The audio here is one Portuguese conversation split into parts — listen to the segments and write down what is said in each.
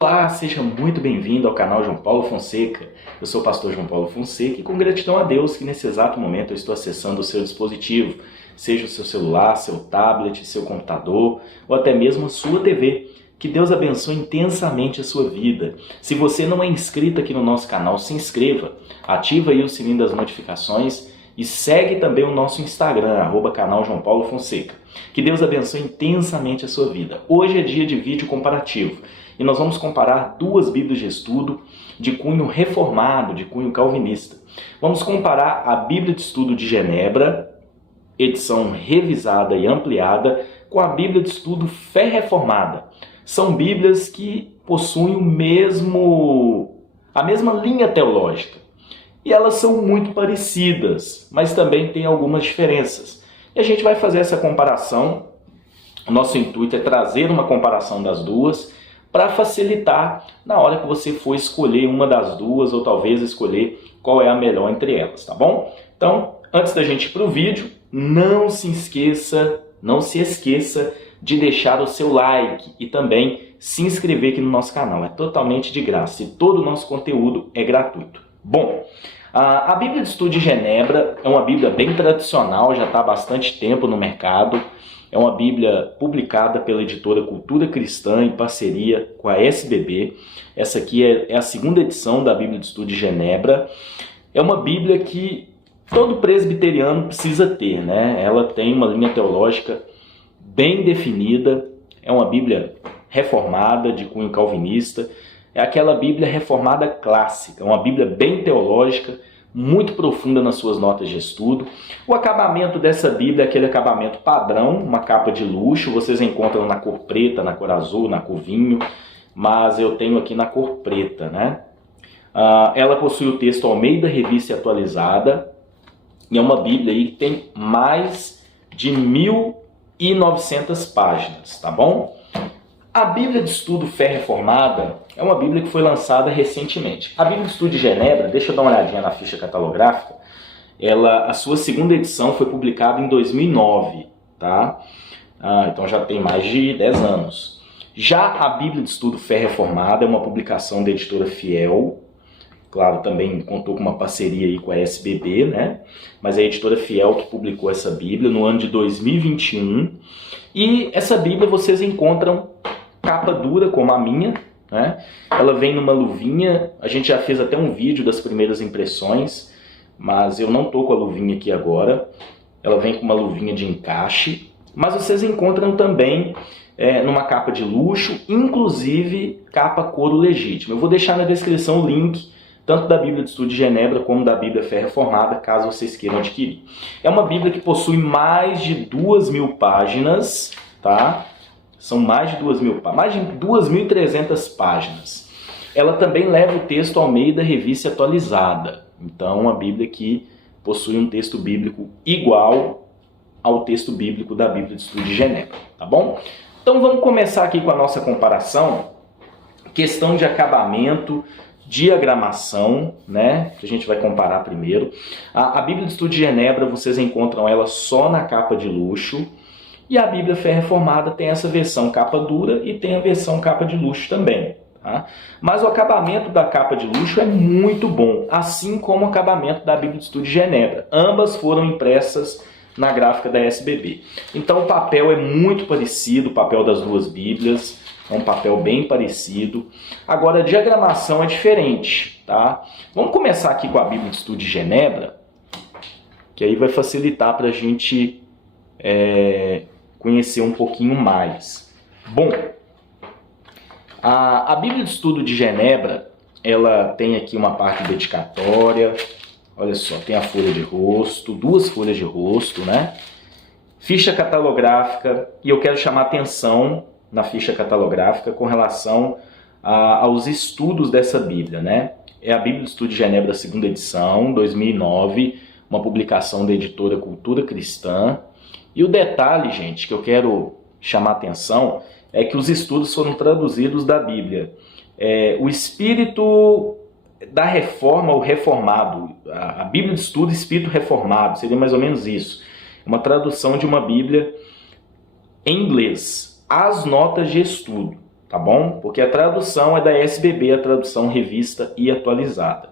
Olá, seja muito bem-vindo ao canal João Paulo Fonseca. Eu sou o pastor João Paulo Fonseca e com gratidão a Deus que nesse exato momento eu estou acessando o seu dispositivo, seja o seu celular, seu tablet, seu computador ou até mesmo a sua TV. Que Deus abençoe intensamente a sua vida. Se você não é inscrito aqui no nosso canal, se inscreva, ativa aí o sininho das notificações e segue também o nosso Instagram, @canal João Paulo Fonseca. Que Deus abençoe intensamente a sua vida. Hoje é dia de vídeo comparativo. E nós vamos comparar duas Bíblias de estudo de cunho reformado, de cunho calvinista. Vamos comparar a Bíblia de Estudo de Genebra, edição revisada e ampliada, com a Bíblia de Estudo Fé Reformada. São Bíblias que possuem a mesma linha teológica. E elas são muito parecidas, mas também têm algumas diferenças. E a gente vai fazer essa comparação. O nosso intuito é trazer uma comparação das duas, para facilitar na hora que você for escolher uma das duas ou talvez escolher qual é a melhor entre elas, tá bom? Então, antes da gente ir para o vídeo, não se esqueça de deixar o seu like e também se inscrever aqui no nosso canal. É totalmente de graça e todo o nosso conteúdo é gratuito. Bom, a Bíblia de Estudo de Genebra é uma Bíblia bem tradicional, já está há bastante tempo no mercado. É uma Bíblia publicada pela editora Cultura Cristã em parceria com a SBB. Essa aqui é a segunda edição da Bíblia de Estudo de Genebra. É uma Bíblia que todo presbiteriano precisa ter, né? Ela tem uma linha teológica bem definida. É uma Bíblia reformada, de cunho calvinista. É aquela Bíblia reformada clássica, uma Bíblia bem teológica, muito profunda nas suas notas de estudo. O acabamento dessa Bíblia é aquele acabamento padrão, uma capa de luxo. Vocês encontram na cor preta, na cor azul, na cor vinho, mas eu tenho aqui na cor preta, né? Ela possui o texto Almeida Revista Atualizada, e é uma Bíblia aí que tem mais de 1.900 páginas, tá bom? A Bíblia de Estudo Fé Reformada é uma Bíblia que foi lançada recentemente. A Bíblia de Estudo de Genebra, deixa eu dar uma olhadinha na ficha catalográfica, a sua segunda edição foi publicada em 2009, tá? Então já tem mais de 10 anos. Já a Bíblia de Estudo Fé Reformada é uma publicação da editora Fiel, claro, também contou com uma parceria aí com a SBB, né? Mas é a editora Fiel que publicou essa Bíblia no ano de 2021. E essa Bíblia vocês encontram capa dura como a minha, né? Ela vem numa luvinha, a gente já fez até um vídeo das primeiras impressões, mas eu não tô com a luvinha aqui agora. Ela vem com uma luvinha de encaixe, mas vocês encontram também numa capa de luxo, inclusive capa couro legítimo. Eu vou deixar na descrição o link tanto da Bíblia de Estudo de Genebra como da Bíblia Fé Reformada, caso vocês queiram adquirir. É uma Bíblia que possui mais de 2.000 páginas, tá? São mais de 2.300 páginas. Ela também leva o texto Almeida Revista Atualizada. Então, uma Bíblia que possui um texto bíblico igual ao texto bíblico da Bíblia de Estudo de Genebra, tá bom? Então, vamos começar aqui com a nossa comparação. Questão de acabamento, diagramação, né? Que a gente vai comparar primeiro. A Bíblia de Estudo de Genebra, vocês encontram ela só na capa de luxo. E a Bíblia Fé Reformada tem essa versão capa dura e tem a versão capa de luxo também. Tá? Mas o acabamento da capa de luxo é muito bom, assim como o acabamento da Bíblia de Estudo de Genebra. Ambas foram impressas na gráfica da SBB. Então o papel é muito parecido, o papel das duas Bíblias, é um papel bem parecido. Agora a diagramação é diferente. Tá? Vamos começar aqui com a Bíblia de Estudo de Genebra, que aí vai facilitar para a gente conhecer um pouquinho mais. Bom, a Bíblia de Estudo de Genebra, ela tem aqui uma parte dedicatória. Olha só, tem a folha de rosto, duas folhas de rosto, né? Ficha catalográfica, e eu quero chamar atenção na ficha catalográfica com relação aos estudos dessa Bíblia, né? É a Bíblia de Estudo de Genebra, segunda edição, 2009, uma publicação da editora Cultura Cristã. E o detalhe, gente, que eu quero chamar atenção é que os estudos foram traduzidos da Bíblia. O espírito da reforma, o reformado, a Bíblia de Estudo Espírito Reformado, seria mais ou menos isso. uma tradução de uma Bíblia em inglês, as notas de estudo, tá bom? Porque a tradução é da SBB, a tradução revista e atualizada.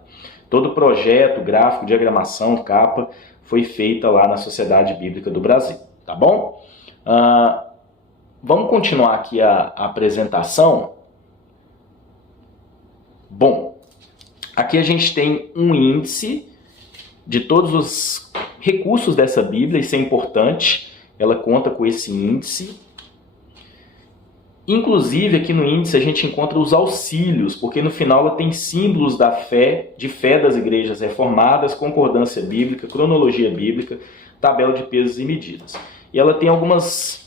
Todo o projeto, gráfico, diagramação, capa, foi feita lá na Sociedade Bíblica do Brasil, tá bom? Vamos continuar aqui a apresentação. Bom, aqui a gente tem um índice de todos os recursos dessa Bíblia, isso é importante, ela conta com esse índice. Inclusive, aqui no índice a gente encontra os auxílios, porque no final ela tem símbolos da fé, de fé das igrejas reformadas, concordância bíblica, cronologia bíblica, tabela de pesos e medidas. E ela tem alguns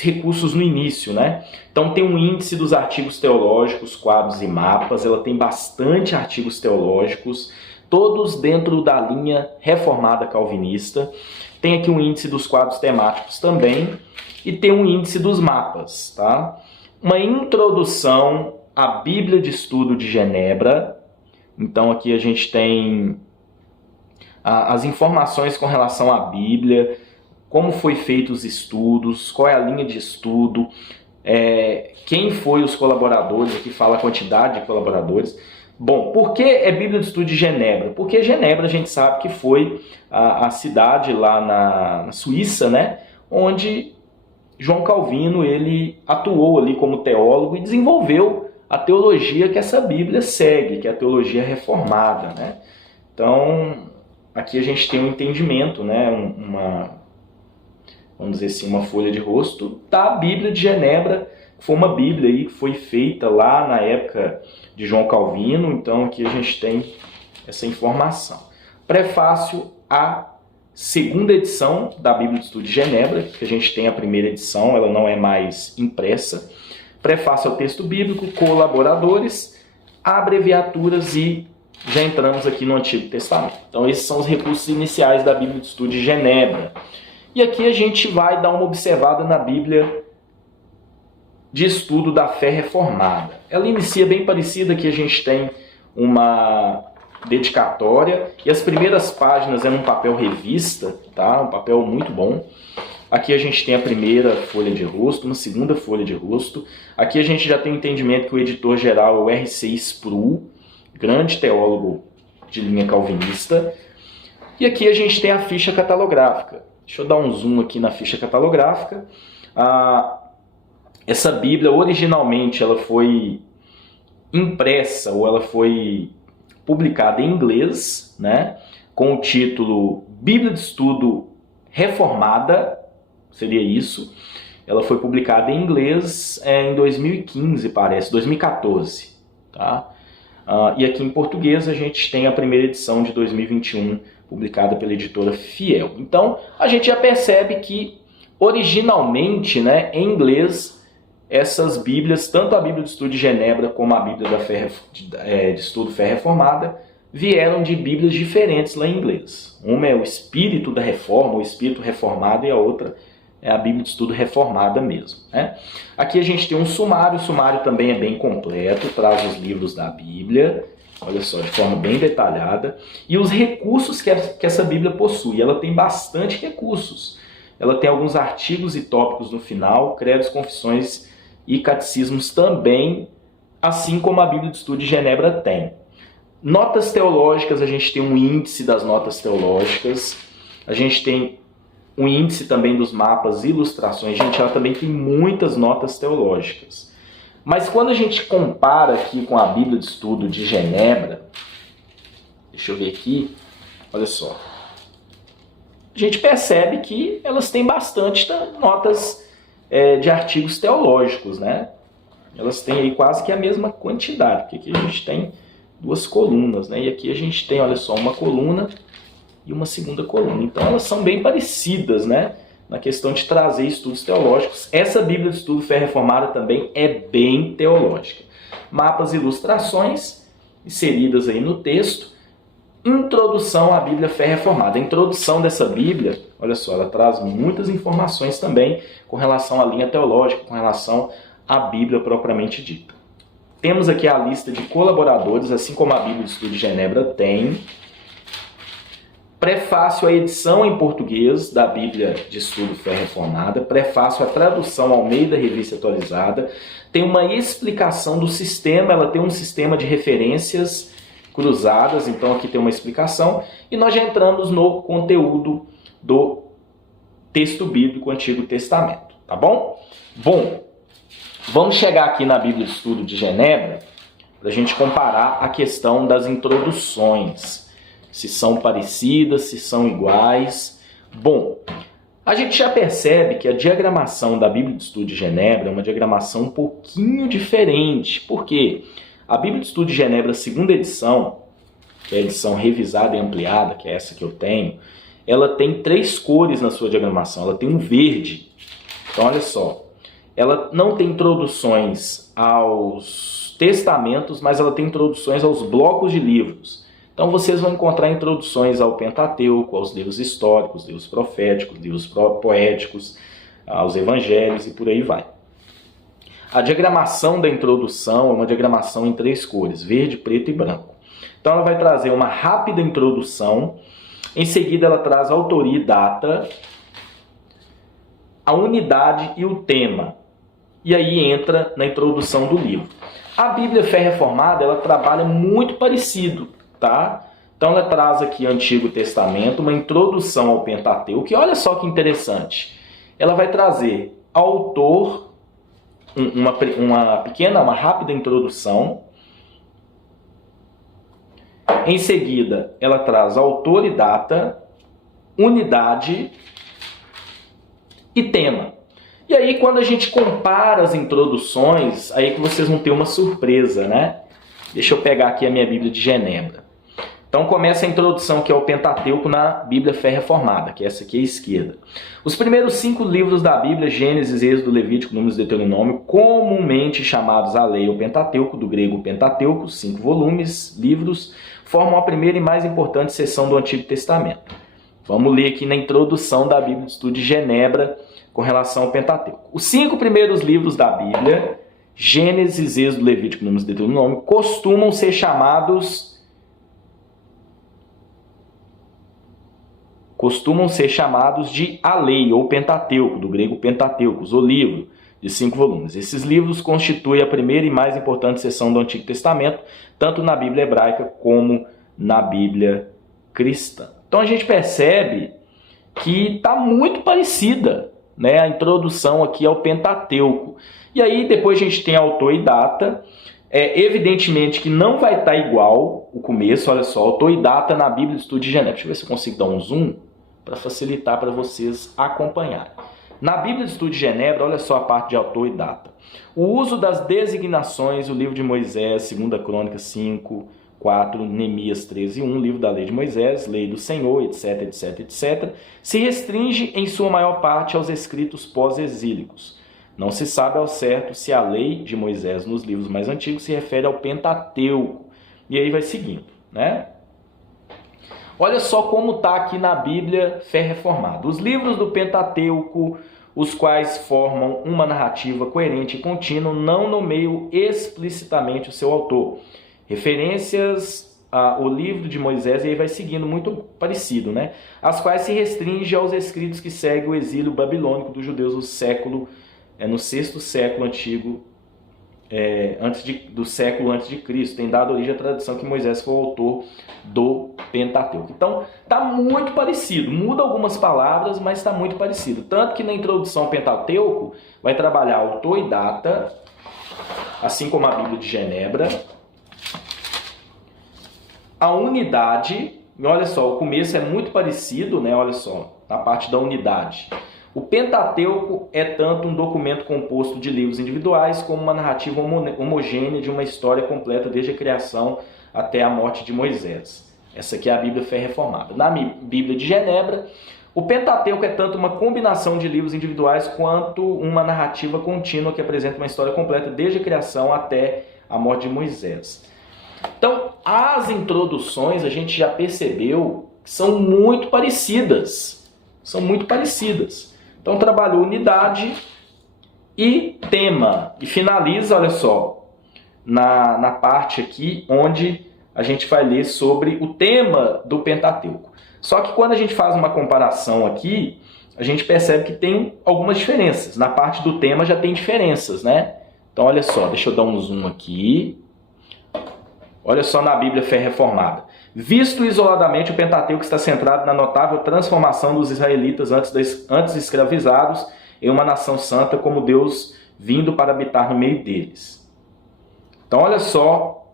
recursos no início, né? Então tem um índice dos artigos teológicos, quadros e mapas, ela tem bastante artigos teológicos, todos dentro da linha reformada calvinista. Tem aqui um índice dos quadros temáticos também, e tem um índice dos mapas, tá? Uma introdução à Bíblia de Estudo de Genebra. Então aqui a gente tem as informações com relação à Bíblia, como foi feito os estudos, qual é a linha de estudo, quem foi os colaboradores, aqui fala a quantidade de colaboradores. Bom, por que é Bíblia de Estudo de Genebra? Porque Genebra a gente sabe que foi a cidade lá na Suíça, né, onde João Calvino ele atuou ali como teólogo e desenvolveu a teologia que essa Bíblia segue, que é a teologia reformada, né? Então, aqui a gente tem um entendimento, né, vamos dizer assim, uma folha de rosto da Bíblia de Genebra, que foi uma Bíblia aí que foi feita lá na época de João Calvino. Então aqui a gente tem essa informação. Prefácio à segunda edição da Bíblia de Estudo de Genebra, que a gente tem a primeira edição, ela não é mais impressa. Prefácio ao texto bíblico, colaboradores, abreviaturas e já entramos aqui no Antigo Testamento. Então esses são os recursos iniciais da Bíblia de Estudo de Genebra. E aqui a gente vai dar uma observada na Bíblia de Estudo da Fé Reformada. Ela inicia bem parecida, que a gente tem uma dedicatória e as primeiras páginas é num papel revista, tá? Um papel muito bom. Aqui a gente tem a primeira folha de rosto, uma segunda folha de rosto. Aqui a gente já tem o entendimento que o editor geral é o R.C. Sproul, grande teólogo de linha calvinista. E aqui a gente tem a ficha catalográfica. Deixa eu dar um zoom aqui na ficha catalográfica. Essa Bíblia, originalmente, ela foi impressa ou ela foi publicada em inglês, né, com o título Bíblia de Estudo Reformada, seria isso. Ela foi publicada em inglês em 2015, parece, 2014. Tá? E aqui em português a gente tem a primeira edição de 2021, publicada pela editora Fiel. Então, a gente já percebe que, originalmente, né, em inglês, essas Bíblias, tanto a Bíblia de Estudo de Genebra como a Bíblia de Estudo Fé Reformada, vieram de Bíblias diferentes lá em inglês. Uma é o Espírito da Reforma, o Espírito Reformado, e a outra é a Bíblia de Estudo Reformada mesmo, né? Aqui a gente tem um sumário, o sumário também é bem completo, traz os livros da Bíblia, olha só, de forma bem detalhada, e os recursos que essa Bíblia possui. Ela tem bastante recursos. Ela tem alguns artigos e tópicos no final, credos, confissões e catecismos também, assim como a Bíblia de Estudo de Genebra tem. Notas teológicas, a gente tem um índice das notas teológicas, a gente tem um índice também dos mapas e ilustrações. Gente, ela também tem muitas notas teológicas. Mas quando a gente compara aqui com a Bíblia de Estudo de Genebra, deixa eu ver aqui, olha só, a gente percebe que elas têm bastante notas de artigos teológicos, né? Elas têm aí quase que a mesma quantidade, porque aqui a gente tem duas colunas, né? E aqui a gente tem, olha só, uma coluna e uma segunda coluna. Então elas são bem parecidas, né, na questão de trazer estudos teológicos. Essa Bíblia de Estudo Fé Reformada também é bem teológica. Mapas e ilustrações inseridas aí no texto. Introdução à Bíblia Fé Reformada. A introdução dessa Bíblia, olha só, ela traz muitas informações também com relação à linha teológica, com relação à Bíblia propriamente dita. Temos aqui a lista de colaboradores, assim como a Bíblia de Estudo de Genebra tem. prefácio à edição em português da Bíblia de Estudo Fé Reformada, prefácio à tradução Almeida Revista Atualizada, tem uma explicação do sistema, ela tem um sistema de referências cruzadas, então aqui tem uma explicação, e nós já entramos no conteúdo do texto bíblico Antigo Testamento, tá bom? Bom, vamos chegar aqui na Bíblia de Estudo de Genebra para a gente comparar a questão das introduções, se são parecidas, se são iguais. Bom, a gente já percebe que a diagramação da Bíblia de Estudo de Genebra é uma diagramação um pouquinho diferente. Por quê? A Bíblia de Estudo de Genebra, segunda edição, que é a edição revisada e ampliada, que é essa que eu tenho, ela tem 3 cores na sua diagramação. Ela tem um verde. Então, olha só. Ela não tem introduções aos testamentos, mas ela tem introduções aos blocos de livros. Então, vocês vão encontrar introduções ao Pentateuco, aos livros históricos, livros proféticos, livros poéticos, aos evangelhos e por aí vai. A diagramação da introdução é uma diagramação em 3 cores, verde, preto e branco. Então, ela vai trazer uma rápida introdução. Em seguida, ela traz a autoria e data, a unidade e o tema. E aí entra na introdução do livro. A Bíblia Fé Reformada, ela trabalha muito parecido, tá? Então, ela traz aqui Antigo Testamento, uma introdução ao Pentateuco, que olha só que interessante. Ela vai trazer autor, uma rápida introdução. Em seguida, ela traz autor e data, unidade e tema. E aí, quando a gente compara as introduções, aí que vocês vão ter uma surpresa, né? Deixa eu pegar aqui a minha Bíblia de Genebra. Então, começa a introdução, que é o Pentateuco na Bíblia Fé Reformada, que essa aqui é a esquerda. Os primeiros 5 livros da Bíblia, Gênesis, Êxodo, Levítico, Números e Deuteronômio, comumente chamados a lei ou Pentateuco, do grego Pentateuco, 5 volumes, livros, formam a primeira e mais importante seção do Antigo Testamento. Vamos ler aqui na introdução da Bíblia de Estudo de Genebra com relação ao Pentateuco. Os 5 primeiros livros da Bíblia, Gênesis, Êxodo, Levítico, Números e Deuteronômio, costumam ser chamados de a lei ou Pentateuco, do grego Pentateucos, o livro de 5 volumes. Esses livros constituem a primeira e mais importante seção do Antigo Testamento, tanto na Bíblia hebraica como na Bíblia cristã. Então a gente percebe que está muito parecida, né, a introdução aqui ao Pentateuco. E aí depois a gente tem autor e data. Evidentemente que não vai estar igual o começo, olha só, autor e data na Bíblia de Estudo de Genebra. Deixa eu ver se eu consigo dar um zoom para facilitar para vocês acompanharem. Na Bíblia de Estudo de Genebra, olha só a parte de autor e data. O uso das designações, o livro de Moisés, 2 Crônicas 5, 4, Neemias 13:1, livro da lei de Moisés, lei do Senhor, etc, etc, etc, se restringe em sua maior parte aos escritos pós-exílicos. Não se sabe ao certo se a lei de Moisés nos livros mais antigos se refere ao Pentateuco. E aí vai seguindo, né? Olha só como está aqui na Bíblia Fé Reformada. Os livros do Pentateuco, os quais formam uma narrativa coerente e contínua, não nomeiam explicitamente o seu autor. Referências ao livro de Moisés, e aí vai seguindo, muito parecido, né? As quais se restringe aos escritos que seguem o exílio babilônico dos judeus no 6º século antigo, do século antes de Cristo, tem dado origem à tradição que Moisés foi o autor do Pentateuco. Então, está muito parecido, muda algumas palavras, mas está muito parecido. Tanto que na introdução ao Pentateuco vai trabalhar autor e data, assim como a Bíblia de Genebra, a unidade, e olha só, o começo é muito parecido, né? Olha só, na parte da unidade. O Pentateuco é tanto um documento composto de livros individuais como uma narrativa homogênea de uma história completa desde a criação até a morte de Moisés. Essa aqui é a Bíblia Fé Reformada. Na Bíblia de Genebra, o Pentateuco é tanto uma combinação de livros individuais quanto uma narrativa contínua que apresenta uma história completa desde a criação até a morte de Moisés. Então, as introduções a gente já percebeu que são muito parecidas. São muito parecidas. Então, trabalhou unidade e tema. E finaliza, olha só, na parte aqui onde a gente vai ler sobre o tema do Pentateuco. Só que quando a gente faz uma comparação aqui, a gente percebe que tem algumas diferenças. Na parte do tema já tem diferenças, né? Então olha só, deixa eu dar um zoom aqui. Olha só na Bíblia Fé Reformada. Visto isoladamente, o Pentateuco está centrado na notável transformação dos israelitas antes escravizados em uma nação santa, como Deus vindo para habitar no meio deles. Então olha só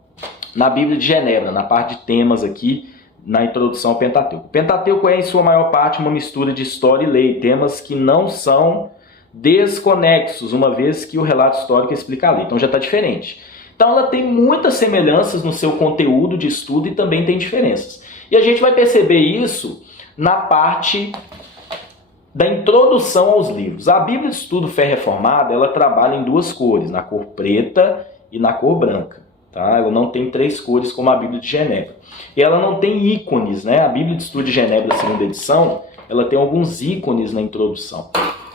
na Bíblia de Genebra, na parte de temas aqui, na introdução ao Pentateuco. O Pentateuco é, em sua maior parte, uma mistura de história e lei, temas que não são desconexos, uma vez que o relato histórico explica a lei. Então já está diferente. Então ela tem muitas semelhanças no seu conteúdo de estudo e também tem diferenças. E a gente vai perceber isso na parte da introdução aos livros. A Bíblia de Estudo Fé Reformada, ela trabalha em duas cores, na cor preta e na cor branca. Tá? Ela não tem três cores como a Bíblia de Genebra. E ela não tem ícones, né? A Bíblia de Estudo de Genebra, segunda edição, ela tem alguns ícones na introdução.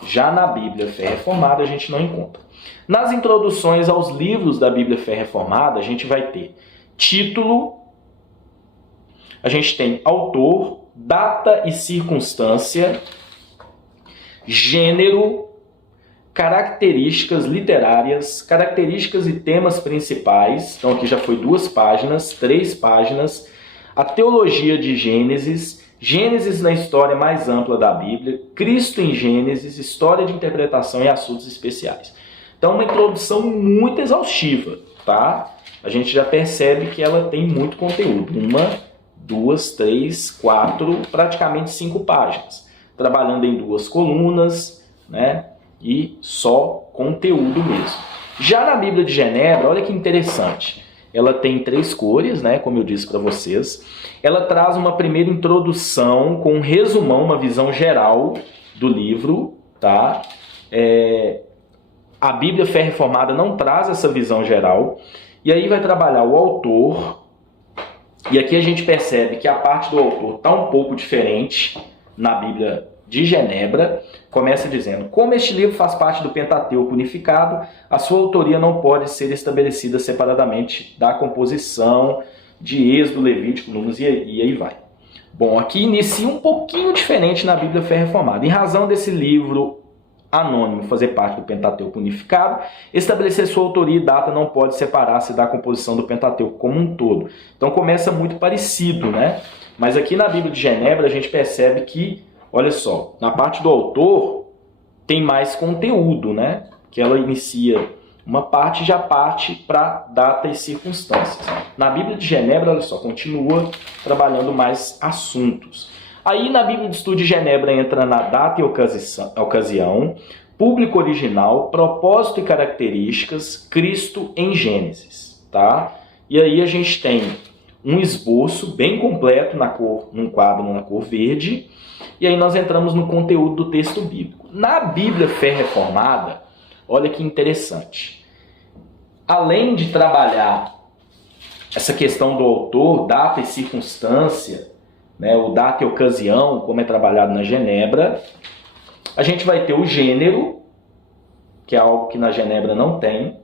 Já na Bíblia Fé Reformada a gente não encontra. Nas introduções aos livros da Bíblia Fé Reformada, a gente vai ter título, a gente tem autor, data e circunstância, gênero, características literárias, características e temas principais. Então aqui já foi 2 páginas, 3 páginas. A teologia de Gênesis, Gênesis na história mais ampla da Bíblia, Cristo em Gênesis, história de interpretação e assuntos especiais. Então, uma introdução muito exaustiva, tá? A gente já percebe que ela tem muito conteúdo. 1, 2, 3, 4, praticamente 5 páginas. Trabalhando em 2 colunas, né? E só conteúdo mesmo. Já na Bíblia de Genebra, olha que interessante. Ela tem 3 cores, né? Como eu disse para vocês. Ela traz uma primeira introdução com um resumão, uma visão geral do livro, tá? A Bíblia Fé Reformada não traz essa visão geral. E aí vai trabalhar o autor. E aqui a gente percebe que a parte do autor está um pouco diferente na Bíblia de Genebra. Começa dizendo: como este livro faz parte do Pentateuco unificado, a sua autoria não pode ser estabelecida separadamente da composição de Êxodo, Levítico, Números e aí vai. Bom, aqui inicia um pouquinho diferente na Bíblia Fé Reformada. Em razão desse livro anônimo fazer parte do Pentateuco unificado, estabelecer sua autoria e data não pode separar-se da composição do Pentateuco como um todo. Então começa muito parecido, né? Mas aqui na Bíblia de Genebra a gente percebe que, olha só, na parte do autor tem mais conteúdo, né? Que ela inicia uma parte e já parte para data e circunstâncias. Na Bíblia de Genebra, olha só, continua trabalhando mais assuntos. Aí na Bíblia de Estudo de Genebra entra na data e ocasião, público original, propósito e características, Cristo em Gênesis, tá? E aí a gente tem um esboço bem completo num quadro na cor verde, e aí nós entramos no conteúdo do texto bíblico. Na Bíblia Fé Reformada, olha que interessante. Além de trabalhar essa questão do autor, data e circunstância, né, o data e ocasião, como é trabalhado na Genebra, a gente vai ter o gênero, que é algo que na Genebra não tem,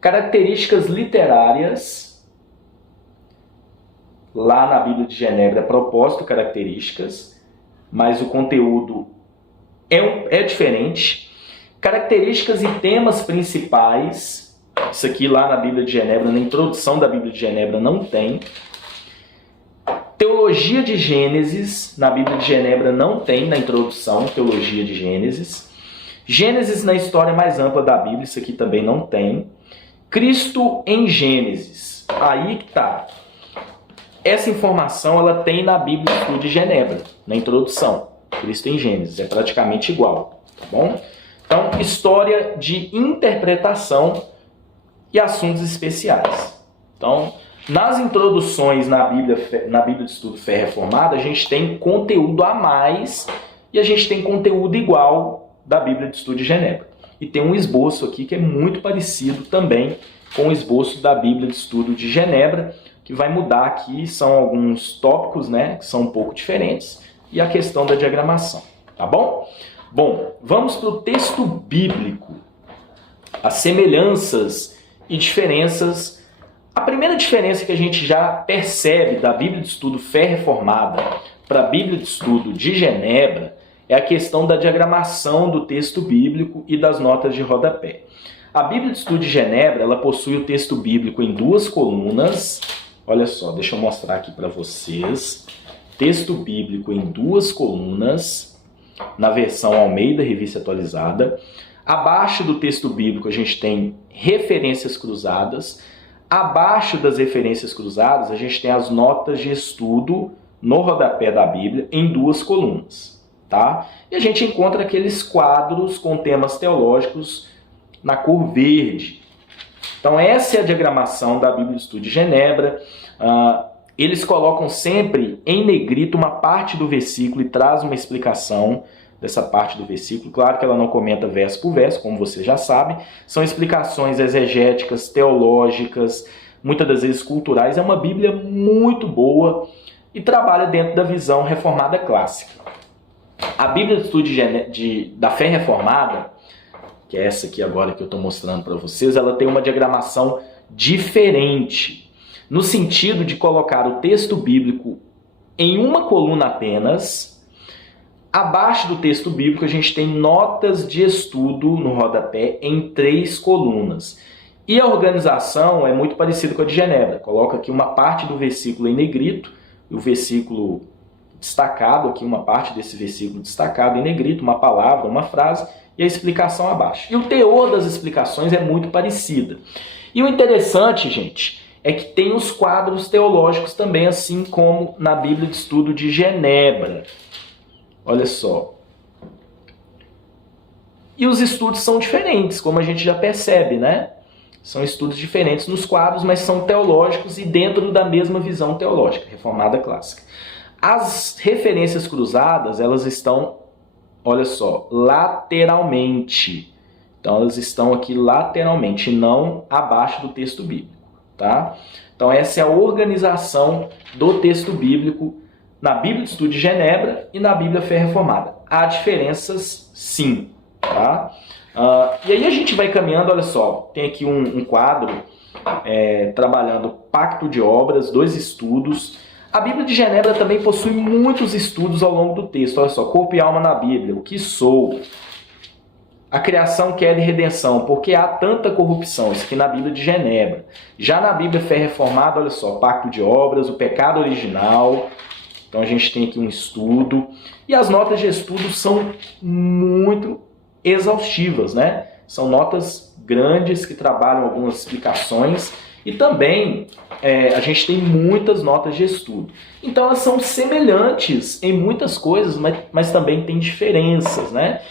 características literárias, lá na Bíblia de Genebra é propósito, características, mas o conteúdo é diferente, características e temas principais, isso aqui lá na Bíblia de Genebra, na introdução da Bíblia de Genebra não tem. Teologia de Gênesis, na Bíblia de Genebra não tem na introdução, teologia de Gênesis. Gênesis na história mais ampla da Bíblia, isso aqui também não tem. Cristo em Gênesis, aí que tá. Essa informação ela tem na Bíblia de Genebra, na introdução. Cristo em Gênesis, é praticamente igual, tá bom? Então, história de interpretação e assuntos especiais. Então, nas introduções na Bíblia de Estudo Fé Reformada, a gente tem conteúdo a mais e a gente tem conteúdo igual da Bíblia de Estudo de Genebra. E tem um esboço aqui que é muito parecido também com o esboço da Bíblia de Estudo de Genebra, que vai mudar aqui, são alguns tópicos, né, que são um pouco diferentes, e a questão da diagramação, tá bom? Bom, vamos para o texto bíblico. As semelhanças e diferenças. A primeira diferença que a gente já percebe da Bíblia de Estudo Fé Reformada para a Bíblia de Estudo de Genebra é a questão da diagramação do texto bíblico e das notas de rodapé. A Bíblia de Estudo de Genebra, ela possui o texto bíblico em 2 colunas. Olha só, deixa eu mostrar aqui para vocês. Texto bíblico em 2 colunas, na versão Almeida, Revista Atualizada. Abaixo do texto bíblico a gente tem referências cruzadas. Abaixo das referências cruzadas a gente tem as notas de estudo no rodapé da Bíblia em 2 colunas. Tá? E a gente encontra aqueles quadros com temas teológicos na cor verde. Então essa é a diagramação da Bíblia de Estudo de Genebra. Eles colocam sempre em negrito uma parte do versículo e traz uma explicação dessa parte do versículo. Claro que ela não comenta verso por verso, como você já sabe. São explicações exegéticas, teológicas, muitas das vezes culturais. É uma Bíblia muito boa e trabalha dentro da visão reformada clássica. A Bíblia de Estudo da Fé Reformada, que é essa aqui agora que eu estou mostrando para vocês, ela tem uma diagramação diferente, no sentido de colocar o texto bíblico em uma coluna apenas. Abaixo do texto bíblico a gente tem notas de estudo no rodapé em 3 colunas. E a organização é muito parecida com a de Genebra. Coloca aqui uma parte do versículo em negrito, o versículo destacado, aqui uma parte desse versículo destacado em negrito, uma palavra, uma frase, e a explicação abaixo. E o teor das explicações é muito parecida. E o interessante, gente, é que tem os quadros teológicos também, assim como na Bíblia de Estudo de Genebra. Olha só. E os estudos são diferentes, como a gente já percebe, né? São estudos diferentes nos quadros, mas são teológicos e dentro da mesma visão teológica, reformada clássica. As referências cruzadas, elas estão, olha só, lateralmente. Então, elas estão aqui lateralmente, não abaixo do texto bíblico, tá? Então, essa é a organização do texto bíblico na Bíblia de Estudo de Genebra e na Bíblia Fé Reformada. Há diferenças, sim, tá? E aí a gente vai caminhando, olha só, tem aqui um quadro trabalhando pacto de obras, 2 estudos. A Bíblia de Genebra também possui muitos estudos ao longo do texto. Olha só, corpo e alma na Bíblia, o que sou, a criação, queda e redenção, porque há tanta corrupção, isso aqui na Bíblia de Genebra. Já na Bíblia Fé Reformada, olha só, pacto de obras, o pecado original. Então a gente tem aqui um estudo. E as notas de estudo são muito exaustivas, né? São notas grandes que trabalham algumas explicações. E também a gente tem muitas notas de estudo. Então elas são semelhantes em muitas coisas, mas também tem diferenças, né?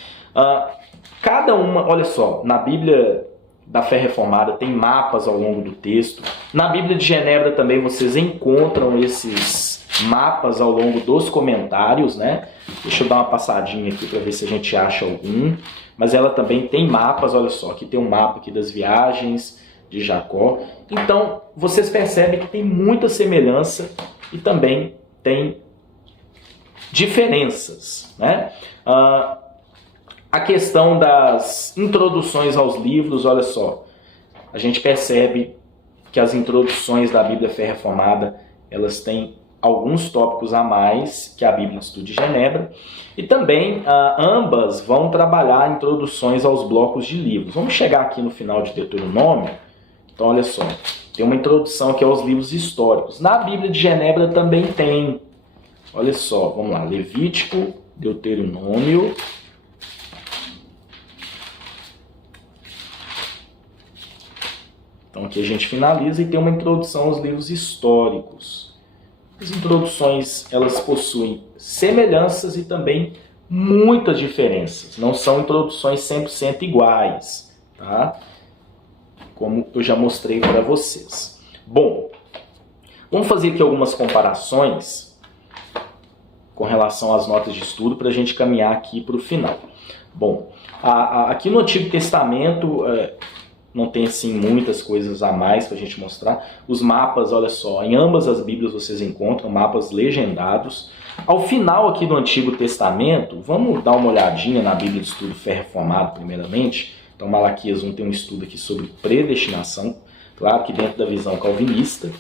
Cada uma, olha só, na Bíblia da Fé Reformada tem mapas ao longo do texto. Na Bíblia de Genebra também vocês encontram esses mapas ao longo dos comentários, né? Deixa eu dar uma passadinha aqui para ver se a gente acha algum. Mas ela também tem mapas, olha só, aqui tem um mapa aqui das viagens de Jacó. Então, vocês percebem que tem muita semelhança e também tem diferenças, né? A questão das introduções aos livros, olha só, a gente percebe que as introduções da Bíblia Fé Reformada, elas têm alguns tópicos a mais que a Bíblia de Estudo de Genebra, e também ambas vão trabalhar introduções aos blocos de livros. Vamos chegar aqui no final de Deuteronômio. Então, olha só, tem uma introdução aqui aos livros históricos. Na Bíblia de Genebra também tem. Olha só, vamos lá, Levítico, Deuteronômio. Então aqui a gente finaliza e tem uma introdução aos livros históricos. As introduções, elas possuem semelhanças e também muitas diferenças. Não são introduções 100% iguais, tá? Como eu já mostrei para vocês. Bom, vamos fazer aqui algumas comparações com relação às notas de estudo para a gente caminhar aqui para o final. Bom, aqui no Antigo Testamento não tem assim muitas coisas a mais para a gente mostrar. Os mapas, olha só, em ambas as Bíblias vocês encontram mapas legendados. Ao final aqui do Antigo Testamento, vamos dar uma olhadinha na Bíblia de Estudo Fé Reformado primeiramente. Então Malaquias 1 tem um estudo aqui sobre predestinação, claro que dentro da visão calvinista.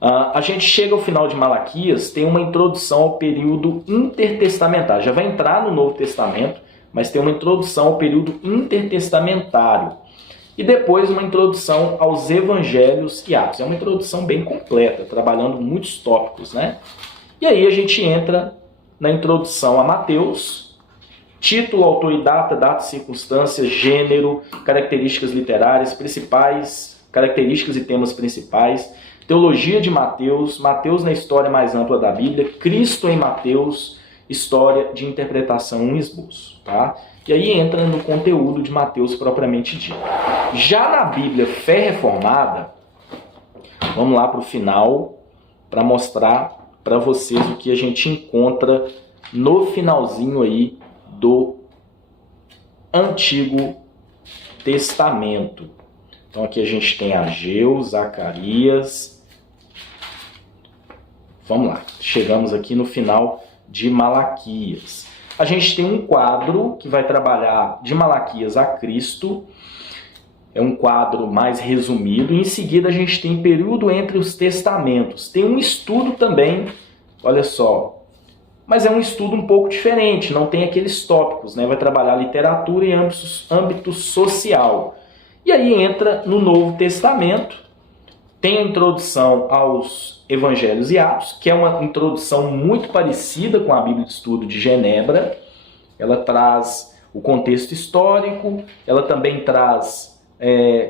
A gente chega ao final de Malaquias, tem uma introdução ao período intertestamentário. Já vai entrar no Novo Testamento, mas tem uma introdução ao período intertestamentário. E depois uma introdução aos Evangelhos e Atos. É uma introdução bem completa, trabalhando muitos tópicos, né? E aí a gente entra na introdução a Mateus, título, autor e data, circunstâncias, gênero, características literárias, principais características e temas principais, teologia de Mateus, Mateus na história mais ampla da Bíblia, Cristo em Mateus, história de interpretação, um esboço, tá? E aí entra no conteúdo de Mateus propriamente dito. Já na Bíblia Fé Reformada, vamos lá para o final para mostrar para vocês o que a gente encontra no finalzinho aí do Antigo Testamento. Então aqui a gente tem Ageu, Zacarias. Vamos lá, chegamos aqui no final de Malaquias. A gente tem um quadro que vai trabalhar de Malaquias a Cristo. É um quadro mais resumido. Em seguida a gente tem período entre os testamentos. Tem um estudo também, olha só, mas é um estudo um pouco diferente, não tem aqueles tópicos, né? Vai trabalhar literatura em âmbito social. E aí entra no Novo Testamento, tem a introdução aos Evangelhos e Atos, que é uma introdução muito parecida com a Bíblia de Estudo de Genebra. Ela traz o contexto histórico, ela também traz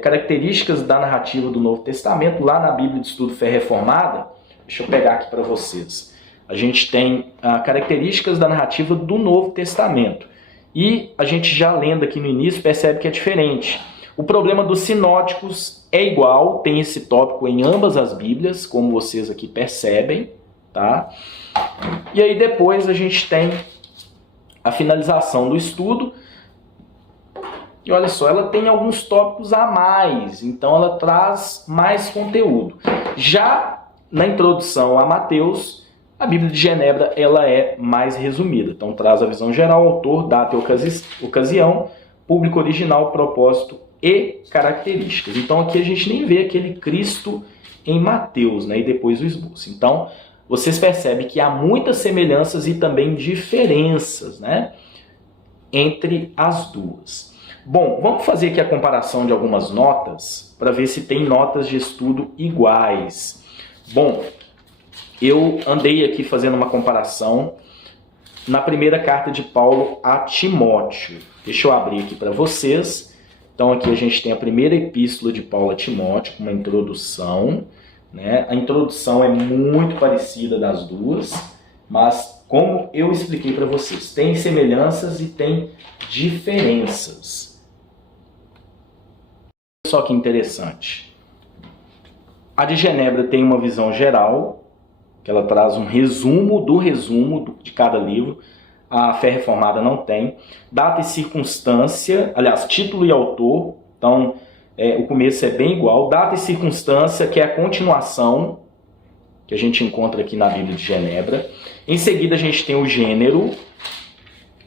características da narrativa do Novo Testamento. Lá na Bíblia de Estudo Fé Reformada, deixa eu pegar aqui para vocês. A gente tem características da narrativa do Novo Testamento. E a gente já lendo aqui no início percebe que é diferente. O problema dos sinóticos é igual, tem esse tópico em ambas as Bíblias, como vocês aqui percebem, tá? E aí depois a gente tem a finalização do estudo. E olha só, ela tem alguns tópicos a mais, então ela traz mais conteúdo. Já na introdução a Mateus, a Bíblia de Genebra ela é mais resumida. Então traz a visão geral, autor, data e ocasião, público original, propósito e características. Então aqui a gente nem vê aquele Cristo em Mateus, né? E depois o esboço. Então vocês percebem que há muitas semelhanças e também diferenças, né? Entre as duas. Bom, vamos fazer aqui a comparação de algumas notas para ver se tem notas de estudo iguais. Bom, eu andei aqui fazendo uma comparação na primeira carta de Paulo a Timóteo. Deixa eu abrir aqui para vocês. Então aqui a gente tem a primeira epístola de Paulo a Timóteo, com uma introdução, né? A introdução é muito parecida das duas, mas como eu expliquei para vocês, tem semelhanças e tem diferenças. Olha só que interessante. A de Genebra tem uma visão geral, que ela traz um resumo de cada livro. A Fé Reformada não tem. Data e circunstância, aliás, título e autor. Então, o começo é bem igual. Data e circunstância, que é a continuação, que a gente encontra aqui na Bíblia de Genebra. Em seguida, a gente tem o gênero.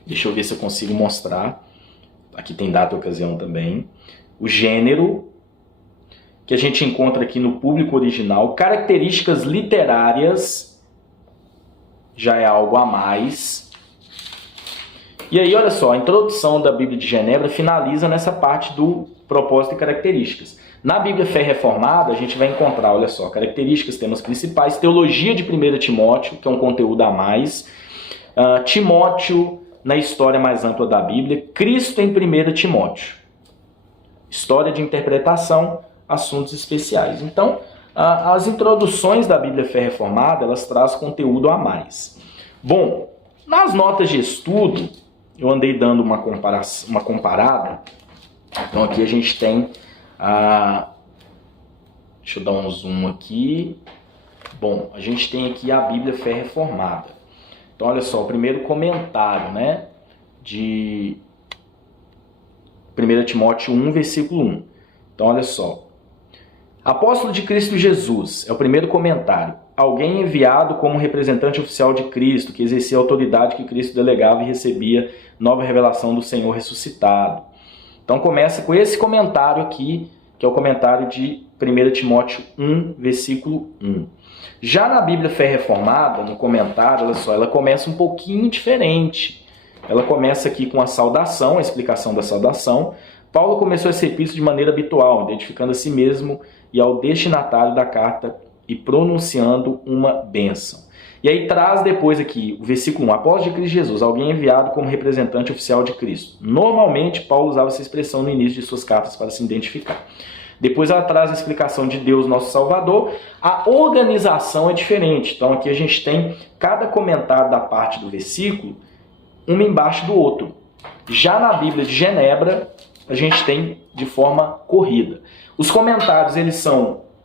Deixa eu ver se eu consigo mostrar. Aqui tem data e ocasião também. O gênero, que a gente encontra aqui no público original. Características literárias, já é algo a mais. E aí, olha só, a introdução da Bíblia de Genebra finaliza nessa parte do propósito e características. Na Bíblia Fé Reformada, a gente vai encontrar, olha só, características, temas principais, teologia de 1 Timóteo, que é um conteúdo a mais, Timóteo na história mais ampla da Bíblia, Cristo em 1 Timóteo, história de interpretação, assuntos especiais. Então, as introduções da Bíblia Fé Reformada, elas trazem conteúdo a mais. Bom, nas notas de estudo, eu andei dando uma comparada. Então aqui a gente tem deixa eu dar um zoom aqui. Bom, a gente tem aqui a Bíblia Fé Reformada. Então olha só, o primeiro comentário, né, de 1 Timóteo 1, versículo 1. Então olha só. Apóstolo de Cristo Jesus, é o primeiro comentário. Alguém enviado como representante oficial de Cristo, que exercia a autoridade que Cristo delegava e recebia nova revelação do Senhor ressuscitado. Então começa com esse comentário aqui que é o comentário de 1 Timóteo 1, versículo 1. Já na Bíblia Fé Reformada, no comentário, olha só, ela começa um pouquinho diferente. Ela começa aqui com a saudação, a explicação da saudação. Paulo começou essa epístola de maneira habitual, identificando a si mesmo e ao destinatário da carta e pronunciando uma bênção. E aí traz depois aqui o versículo 1, após de Cristo Jesus, alguém enviado como representante oficial de Cristo. Normalmente, Paulo usava essa expressão no início de suas cartas para se identificar. Depois ela traz a explicação de Deus, nosso Salvador. A organização é diferente. Então aqui a gente tem cada comentário da parte do versículo, um embaixo do outro. Já na Bíblia de Genebra, a gente tem de forma corrida. Os comentários,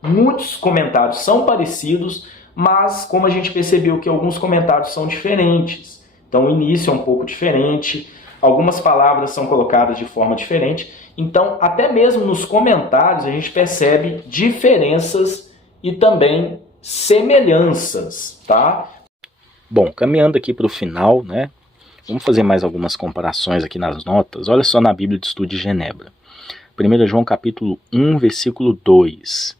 muitos comentários são parecidos, mas como a gente percebeu que alguns comentários são diferentes. Então o início é um pouco diferente, algumas palavras são colocadas de forma diferente. Então, até mesmo nos comentários, a gente percebe diferenças e também semelhanças, tá? Bom, caminhando aqui para o final, né? Vamos fazer mais algumas comparações aqui nas notas. Olha só na Bíblia de Estudo de Genebra. 1 João capítulo 1, versículo 2.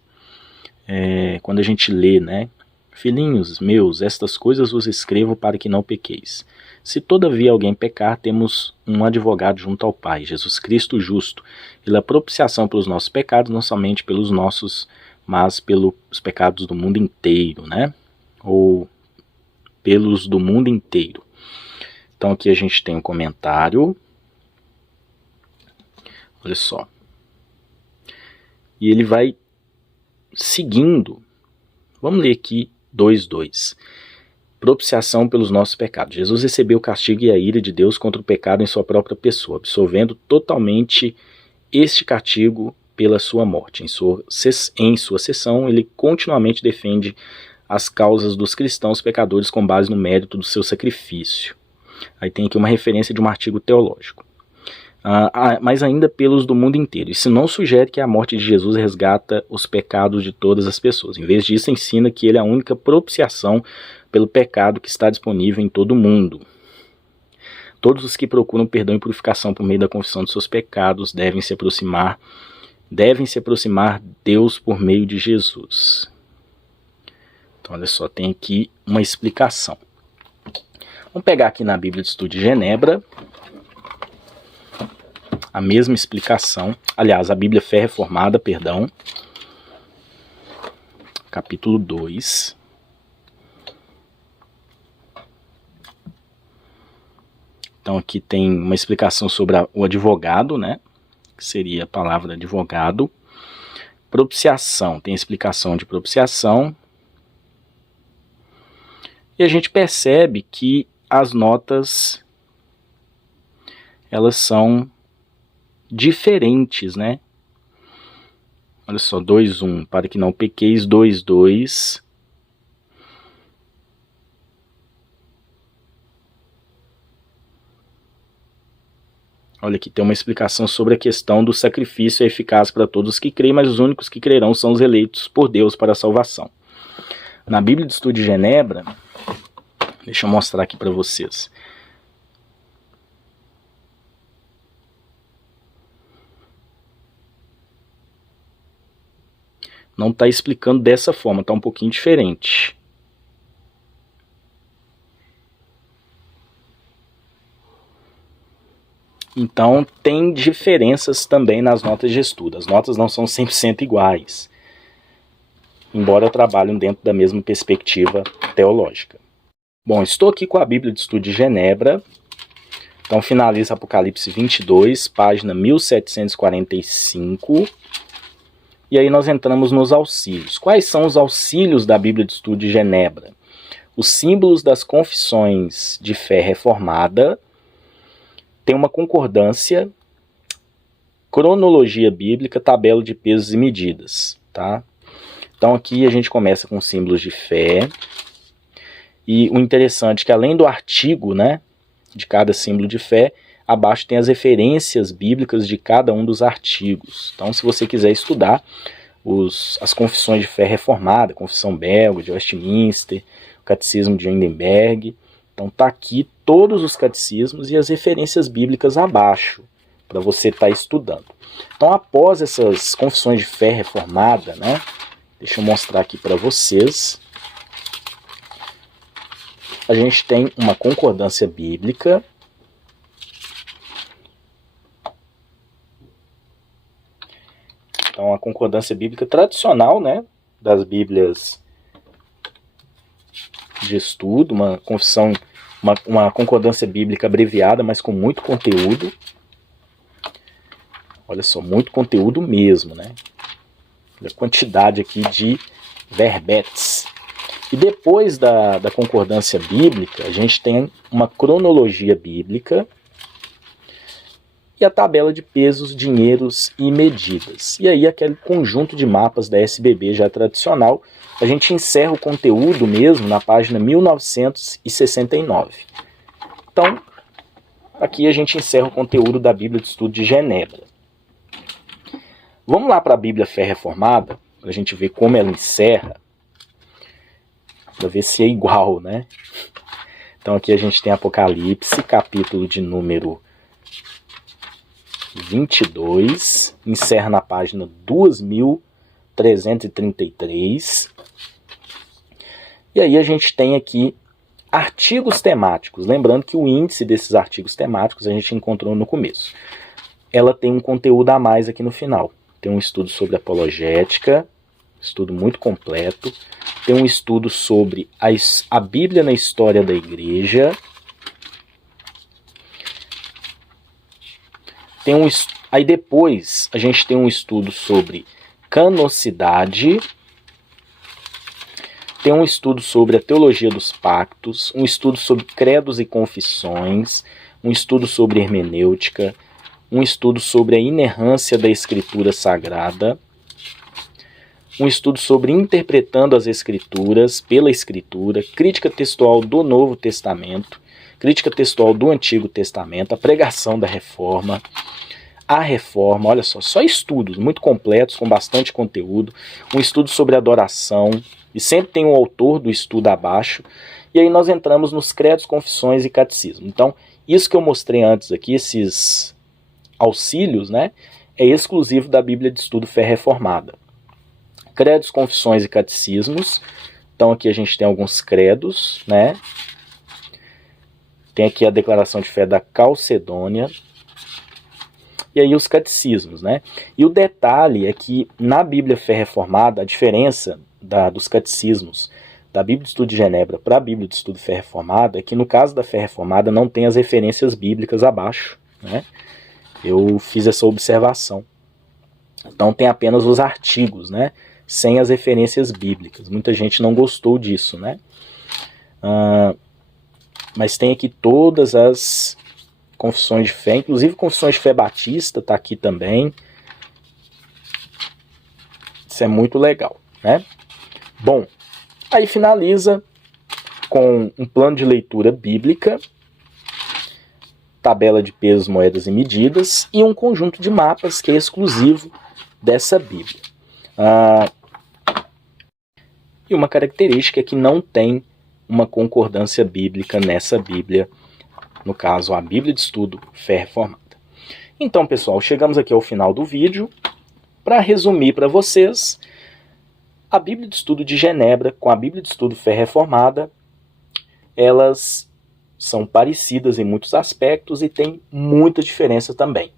Quando a gente lê, né? Filhinhos meus, estas coisas vos escrevo para que não pequeis. Se todavia alguém pecar, temos um advogado junto ao Pai, Jesus Cristo justo. Ele é propiciação pelos nossos pecados, não somente pelos nossos, mas pelos pecados do mundo inteiro, né? Ou pelos do mundo inteiro. Então aqui a gente tem um comentário. Olha só. E ele vai seguindo. Vamos ler aqui 2:2. Propiciação pelos nossos pecados. Jesus recebeu o castigo e a ira de Deus contra o pecado em sua própria pessoa, absorvendo totalmente este castigo pela sua morte. Em sua sessão, ele continuamente defende as causas dos cristãos pecadores com base no mérito do seu sacrifício. Aí tem aqui uma referência de um artigo teológico. Mas ainda pelos do mundo inteiro. Isso não sugere que a morte de Jesus resgata os pecados de todas as pessoas. Em vez disso, ensina que ele é a única propiciação pelo pecado que está disponível em todo o mundo. Todos os que procuram perdão e purificação por meio da confissão de seus pecados devem se aproximar Deus por meio de Jesus. Então, olha só, tem aqui uma explicação. Vamos pegar aqui na Bíblia de Estudo de Genebra a mesma explicação. Aliás, a Bíblia Fé Reformada, perdão. Capítulo 2. Então aqui tem uma explicação sobre o advogado, né? Que seria a palavra advogado. Propiciação, tem explicação de propiciação. E a gente percebe que as notas, elas são diferentes, né? Olha só, 2:1, para que não pequeis, 2:2. Olha aqui, tem uma explicação sobre a questão do sacrifício eficaz para todos que creem, mas os únicos que crerão são os eleitos por Deus para a salvação. Na Bíblia de Estudo de Genebra, deixa eu mostrar aqui para vocês. Não está explicando dessa forma, está um pouquinho diferente. Então tem diferenças também nas notas de estudo. As notas não são 100% iguais, embora trabalhem dentro da mesma perspectiva teológica. Bom, estou aqui com a Bíblia de Estudo de Genebra. Então finaliza Apocalipse 22, página 1745. E aí nós entramos nos auxílios. Quais são os auxílios da Bíblia de Estudo de Genebra? Os símbolos das confissões de fé reformada, tem uma concordância, cronologia bíblica, tabela de pesos e medidas, tá? Então aqui a gente começa com símbolos de fé. E o interessante é que além do artigo, né, de cada símbolo de fé, abaixo tem as referências bíblicas de cada um dos artigos. Então, se você quiser estudar as confissões de fé reformada, confissão belga, de Westminster, o catecismo de Heidelberg, então tá aqui todos os catecismos e as referências bíblicas abaixo. para você estar estudando. Então, após essas confissões de fé reformada, né, deixa eu mostrar aqui para vocês, a gente tem uma concordância bíblica. Então, a concordância bíblica tradicional, né, das Bíblias de estudo, uma confissão, uma concordância bíblica abreviada, mas com muito conteúdo. Olha só, muito conteúdo mesmo, né? A quantidade aqui de verbetes. E depois da concordância bíblica, a gente tem uma cronologia bíblica e a tabela de pesos, dinheiros e medidas. E aí aquele conjunto de mapas da SBB já tradicional. A gente encerra o conteúdo mesmo na página 1969. Então, aqui a gente encerra o conteúdo da Bíblia de Estudo de Genebra. Vamos lá para a Bíblia Fé Reformada, para a gente ver como ela encerra, para ver se é igual, né? Então aqui a gente tem Apocalipse, capítulo de número 22, encerra na página 2333. E aí a gente tem aqui artigos temáticos. Lembrando que o índice desses artigos temáticos a gente encontrou no começo. Ela tem um conteúdo a mais aqui no final. Tem um estudo sobre apologética, estudo muito completo. Tem um estudo sobre a Bíblia na história da igreja. Aí depois a gente tem um estudo sobre canocidade. Tem um estudo sobre a teologia dos pactos, um estudo sobre credos e confissões, um estudo sobre hermenêutica, um estudo sobre a inerrância da Escritura Sagrada, um estudo sobre interpretando as Escrituras pela Escritura, crítica textual do Novo Testamento, crítica textual do Antigo Testamento, a pregação da Reforma, a Reforma, olha só estudos muito completos, com bastante conteúdo, um estudo sobre adoração, e sempre tem um autor do estudo abaixo, e aí nós entramos nos credos, confissões e catecismo. Então, isso que eu mostrei antes aqui, esses auxílios, né, é exclusivo da Bíblia de Estudo Fé Reformada. Credos, confissões e catecismos. Então aqui a gente tem alguns credos, né? Tem aqui a declaração de fé da Calcedônia. E aí os catecismos, né? E o detalhe é que na Bíblia Fé Reformada, a diferença dos catecismos da Bíblia de Estudo de Genebra para a Bíblia de Estudo Fé Reformada é que no caso da Fé Reformada não tem as referências bíblicas abaixo, né? Eu fiz essa observação. Então tem apenas os artigos, né? Sem as referências bíblicas. Muita gente não gostou disso, né? Mas tem aqui todas as confissões de fé, inclusive confissões de fé batista, está aqui também. Isso é muito legal, né? Bom, aí finaliza com um plano de leitura bíblica, tabela de pesos, moedas e medidas, e um conjunto de mapas que é exclusivo dessa Bíblia. E uma característica é que não tem uma concordância bíblica nessa Bíblia, no caso a Bíblia de Estudo Fé Reformada. Então, pessoal, chegamos aqui ao final do vídeo. Para resumir para vocês, a Bíblia de Estudo de Genebra com a Bíblia de Estudo Fé Reformada, elas são parecidas em muitos aspectos e tem muita diferença também.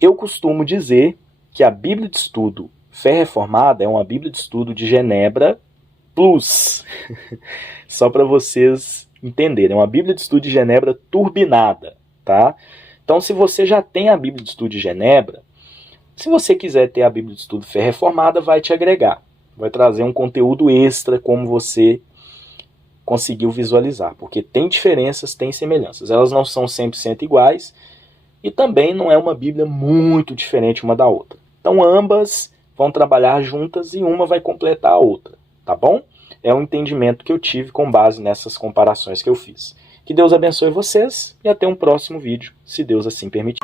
Eu costumo dizer que a Bíblia de Estudo Fé Reformada é uma Bíblia de Estudo de Genebra Plus. Só para vocês entenderem, é uma Bíblia de Estudo de Genebra turbinada, tá? Então, se você já tem a Bíblia de Estudo de Genebra, se você quiser ter a Bíblia de Estudo Fé Reformada, vai te agregar. Vai trazer um conteúdo extra, como você conseguiu visualizar, porque tem diferenças, tem semelhanças. Elas não são 100% iguais e também não é uma Bíblia muito diferente uma da outra. Então ambas vão trabalhar juntas e uma vai completar a outra, tá bom? É um entendimento que eu tive com base nessas comparações que eu fiz. Que Deus abençoe vocês e até um próximo vídeo, se Deus assim permitir.